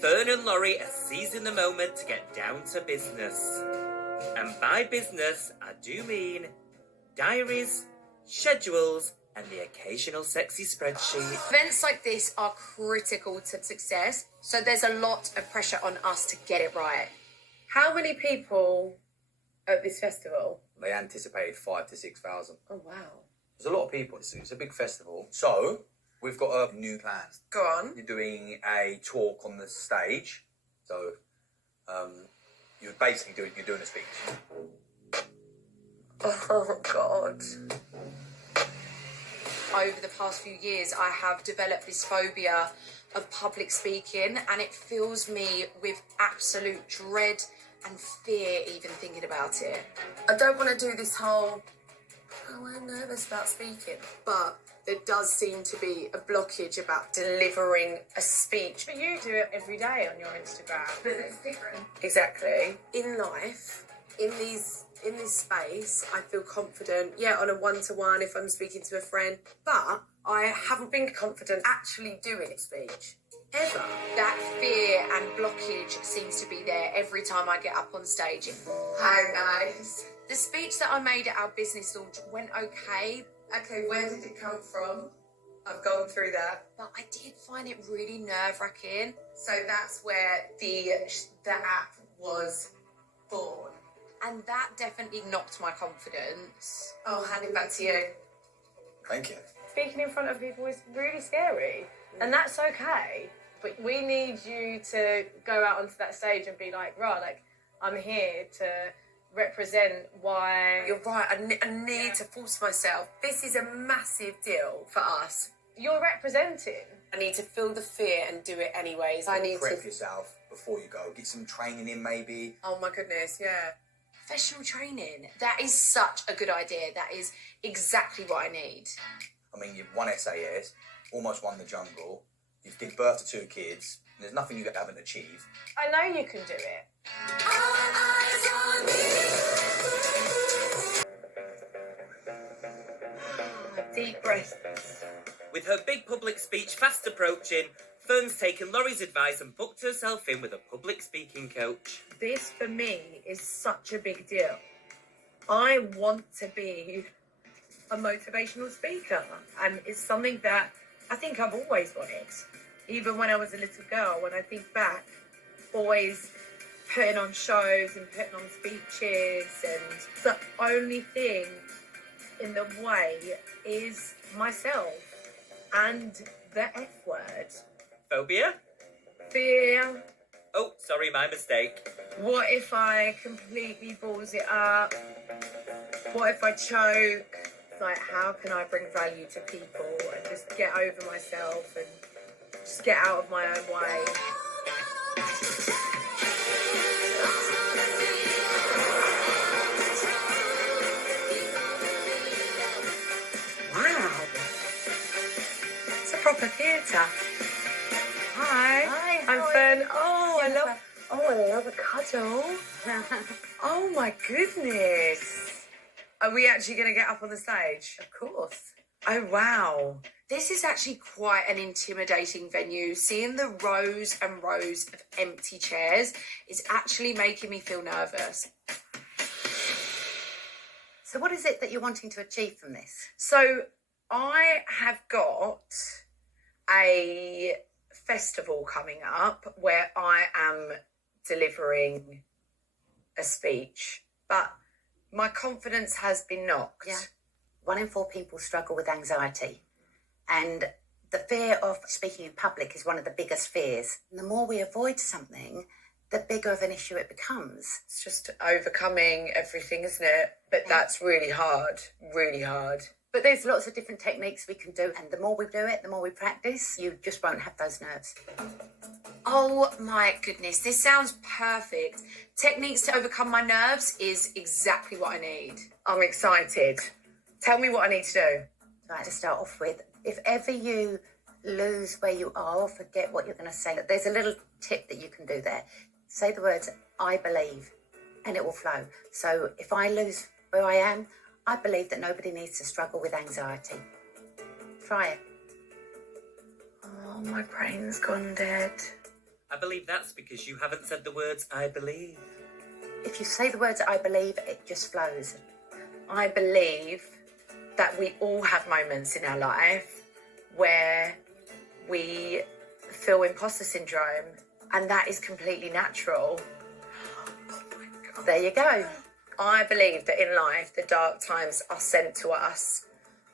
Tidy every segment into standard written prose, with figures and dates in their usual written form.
Ferne and Laurie are seizing the moment to get down to business. And by business, I do mean diaries, schedules, and the occasional sexy spreadsheet. Events like this are critical to success, so there's a lot of pressure on us to get it right. How many people at this festival? They anticipated 5,000 to 6,000. Oh, wow. There's a lot of people. It's a big festival. So we've got a new plans. Go on. You're doing a talk on the stage. So you're basically doing a speech. Oh, God. Over the past few years, I have developed this phobia of public speaking, and it fills me with absolute dread and fear even thinking about it. I don't want to do this whole, I'm nervous about speaking, but there does seem to be a blockage about delivering a speech. But you do it every day on your Instagram. But it's different. Exactly. In life, in this space, I feel confident, on a one-to-one if I'm speaking to a friend, but I haven't been confident actually doing a speech. Ever. That fear and blockage seems to be there every time I get up on stage. Hi, guys. The speech that I made at our business launch went okay. Okay, where did it come from? I've gone through that. But I did find it really nerve-wracking. So that's where the app was born. And that definitely knocked my confidence. I'll hand it back to you. Thank you. Speaking in front of people is really scary. And that's okay. But we need you to go out onto that stage and be like, right, like, I'm here to represent why... You're right, I need to force myself. This is a massive deal for us. You're representing. I need to feel the fear and do it anyways. I need Prep yourself before you go. Get some training in maybe. Oh my goodness, yeah. Professional training. That is such a good idea. That is exactly what I need. I mean, you've won SAS, almost won the jungle. You've given birth to 2 kids. And there's nothing you haven't achieved. I know you can do it. Deep breaths. With her big public speech fast approaching, Ferne's taken Laurie's advice and booked herself in with a public speaking coach. This, for me, is such a big deal. I want to be a motivational speaker, and it's something that I think I've always wanted. Even when I was a little girl, when I think back, always putting on shows and putting on speeches, and the only thing in the way is myself and the F word. Phobia? Fear. Oh, sorry, my mistake. What if I completely balls it up? What if I choke? Like, how can I bring value to people and just get over myself and just get out of my own way? Wow. It's a proper theatre. Hi. Hi, I'm how Fern. are you? I love a cuddle. Oh my goodness. Are we actually going to get up on the stage? Of course. Oh, wow. This is actually quite an intimidating venue. Seeing the rows and rows of empty chairs is actually making me feel nervous. So what is it that you're wanting to achieve from this? So I have got a festival coming up where I am delivering a speech, but my confidence has been knocked. Yeah. 1 in 4 people struggle with anxiety. And the fear of speaking in public is one of the biggest fears. And the more we avoid something, the bigger of an issue it becomes. It's just overcoming everything, isn't it? But that's really hard, really hard. But there's lots of different techniques we can do. And the more we do it, the more we practice, you just won't have those nerves. Oh my goodness, this sounds perfect. Techniques to overcome my nerves is exactly what I need. I'm excited. Tell me what I need to do. Right, to start off with, if ever you lose where you are or forget what you're going to say, there's a little tip that you can do there. Say the words, I believe, and it will flow. So if I lose where I am, I believe that nobody needs to struggle with anxiety. Try it. Oh, my brain's gone dead. I believe that's because you haven't said the words I believe. If you say the words I believe, it just flows. I believe that we all have moments in our life where we feel imposter syndrome, and that is completely natural. There you go. I believe that in life, the dark times are sent to us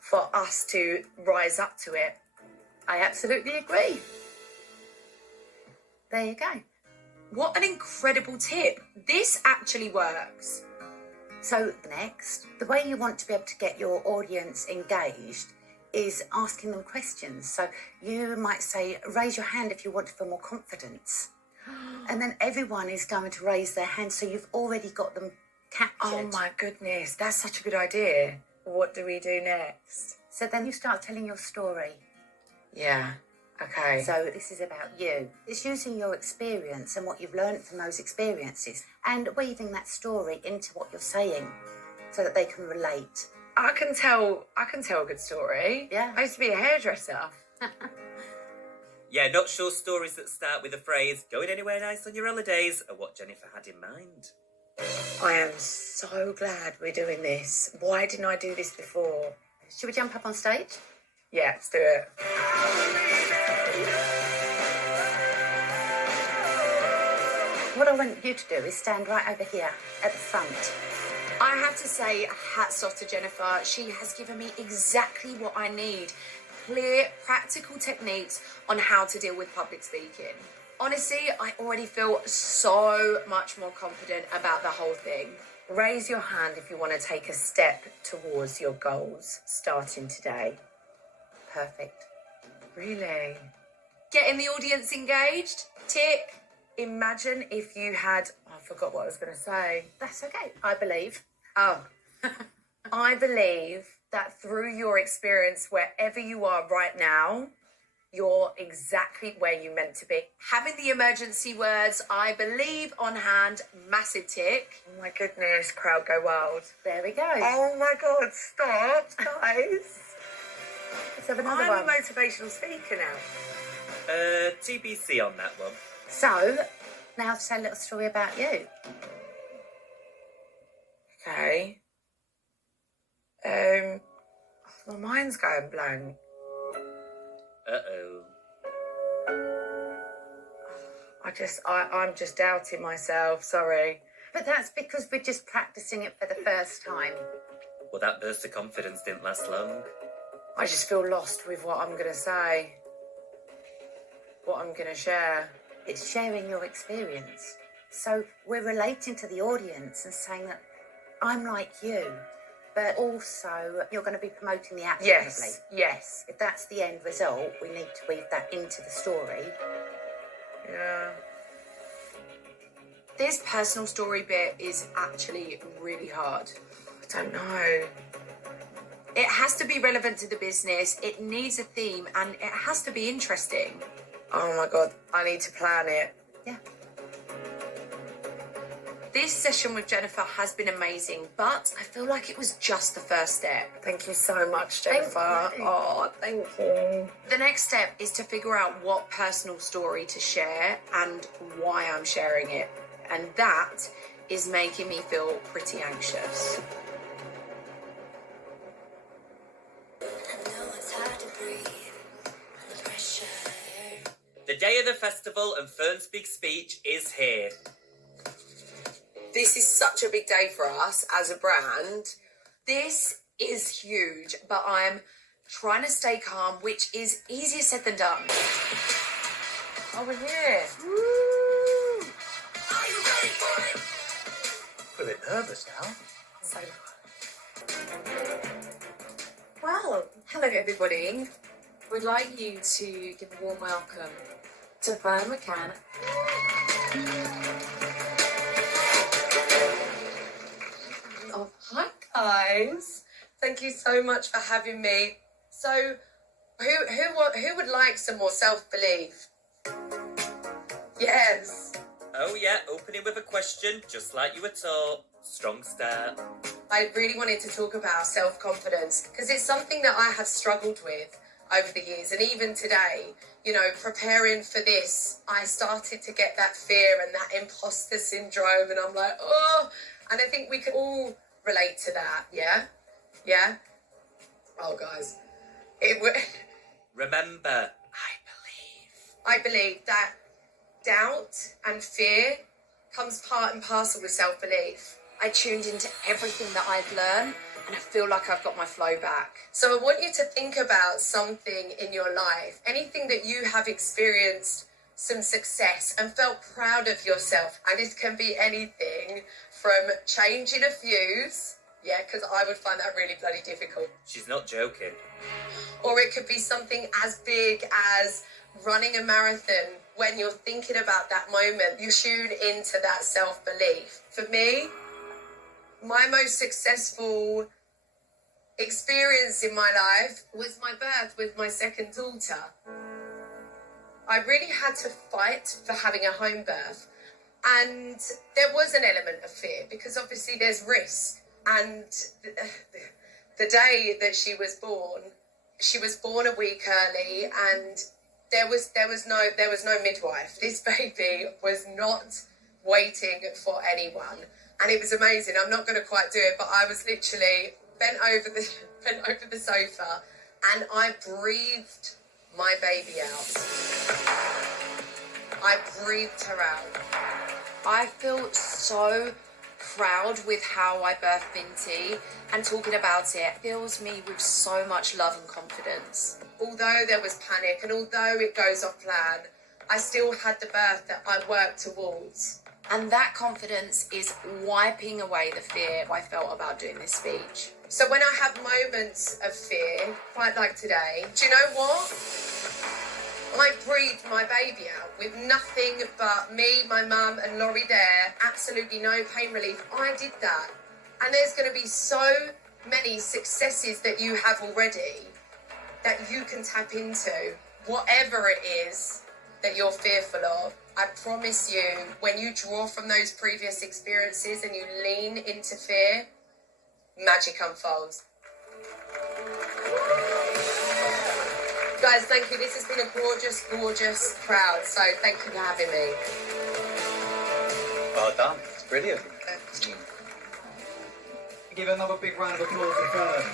for us to rise up to it. I absolutely agree. There you go. What an incredible tip. This actually works. So next, the way you want to be able to get your audience engaged is asking them questions. So you might say, raise your hand if you want to feel more confidence. And then everyone is going to raise their hand, so you've already got them captured. Oh my goodness, that's such a good idea. What do we do next? So then you start telling your story. Yeah, okay. So this is about you. It's using your experience and what you've learned from those experiences and weaving that story into what you're saying so that they can relate. I can tell a good story. Yeah. I used to be a hairdresser. Yeah, not sure stories that start with the phrase, going anywhere nice on your holidays, are what Jennifer had in mind. I am so glad we're doing this. Why didn't I do this before? Should we jump up on stage? Yeah, let's do it. What I want you to do is stand right over here at the front. I have to say, hats off to Jennifer. She has given me exactly what I need. Clear, practical techniques on how to deal with public speaking. Honestly, I already feel so much more confident about the whole thing. Raise your hand if you want to take a step towards your goals starting today. Perfect. Really? Getting the audience engaged, tick. Imagine if you had... I forgot what I was going to say. That's okay. I believe. Oh. I believe that through your experience, wherever you are right now, you're exactly where you're meant to be. Having the emergency words, I believe, on hand, massive tick. Oh my goodness, crowd go wild. There we go. Oh my God, stop, guys. Let's have another I'm one. a motivational speaker now. TBC on that one. So, now say a little story about you. Okay. My mind's going blank. Uh-oh. I'm just doubting myself, sorry. But that's because we're just practicing it for the first time. Well, that burst of confidence didn't last long. I just feel lost with what I'm going to say. What I'm going to share. It's sharing your experience. So we're relating to the audience and saying that I'm like you, but also you're going to be promoting the action. Yes. If that's the end result, we need to weave that into the story. Yeah. This personal story bit is actually really hard. I don't know. It has to be relevant to the business, it needs a theme, and it has to be interesting. Oh my God, I need to plan it. Yeah. This session with Jennifer has been amazing, but I feel like it was just the first step. Thank you so much, Jennifer. Thank you. Oh, thank you. The next step is to figure out what personal story to share and why I'm sharing it. And that is making me feel pretty anxious. The day of the festival and Ferne Speaks speech is here. This is such a big day for us as a brand. This is huge, but I'm trying to stay calm, which is easier said than done. Oh, we're here. Woo! Are you ready for it? I'm a bit nervous now. So, Well, hello everybody. We'd like you to give a warm welcome to Ferne McCann. Oh, hi guys. Thank you so much for having me. So, who would like some more self-belief? Yes. Oh yeah, opening with a question, just like you were taught. Strong start. I really wanted to talk about self-confidence because it's something that I have struggled with over the years, and even today, you know, preparing for this, I started to get that fear and that imposter syndrome, and I'm like, oh, and I think we can all relate to that, yeah? Yeah? Oh, guys. Remember, I believe that doubt and fear comes part and parcel with self-belief. I tuned into everything that I've learned and I feel like I've got my flow back. So I want you to think about something in your life, anything that you have experienced some success and felt proud of yourself. And it can be anything from changing a fuse, yeah, because I would find that really bloody difficult. she's not joking. Or it could be something as big as running a marathon. When you're thinking about that moment, you tune into that self-belief. For me, my most successful experience in my life was my birth with my second daughter. I really had to fight for having a home birth. And there was an element of fear because obviously there's risk. And the day that she was born a week early, and there was no midwife. This baby was not waiting for anyone. And it was amazing. I'm not going to quite do it, but I was literally bent over the sofa, and I breathed my baby out. I breathed her out. I feel so proud with how I birthed Binti, and talking about it fills me with so much love and confidence. Although there was panic and although it goes off plan, I still had the birth that I worked towards. And that confidence is wiping away the fear I felt about doing this speech. So when I have moments of fear, quite like today, do you know what? I breathed my baby out with nothing but me, my mum and Laurie there, absolutely no pain relief. I did that. And there's going to be so many successes that you have already that you can tap into. Whatever it is that you're fearful of, I promise you, when you draw from those previous experiences and you lean into fear, magic unfolds. Guys, thank you. This has been a gorgeous, gorgeous crowd. So thank you for having me. Well done. It's brilliant. Give another big round of applause for Ferne.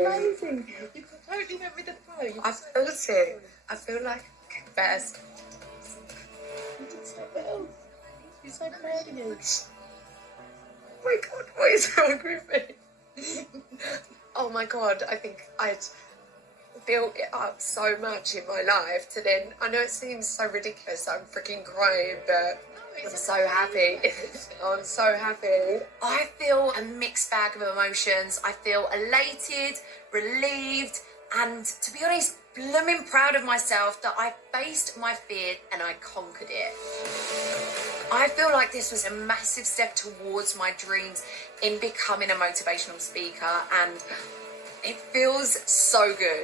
Amazing. You totally went with the flow. I felt it. I feel like best. You did so well. You're so proud of you. Oh my God, what is wrong with me? Oh my God, I think I'd built it up so much in my life to then, I know it seems so ridiculous, I'm freaking crying, but I'm so happy. I'm so happy. I feel a mixed bag of emotions. I feel elated, relieved, and to be honest, blooming proud of myself that I faced my fear and I conquered it. I feel like this was a massive step towards my dreams in becoming a motivational speaker, and it feels so good.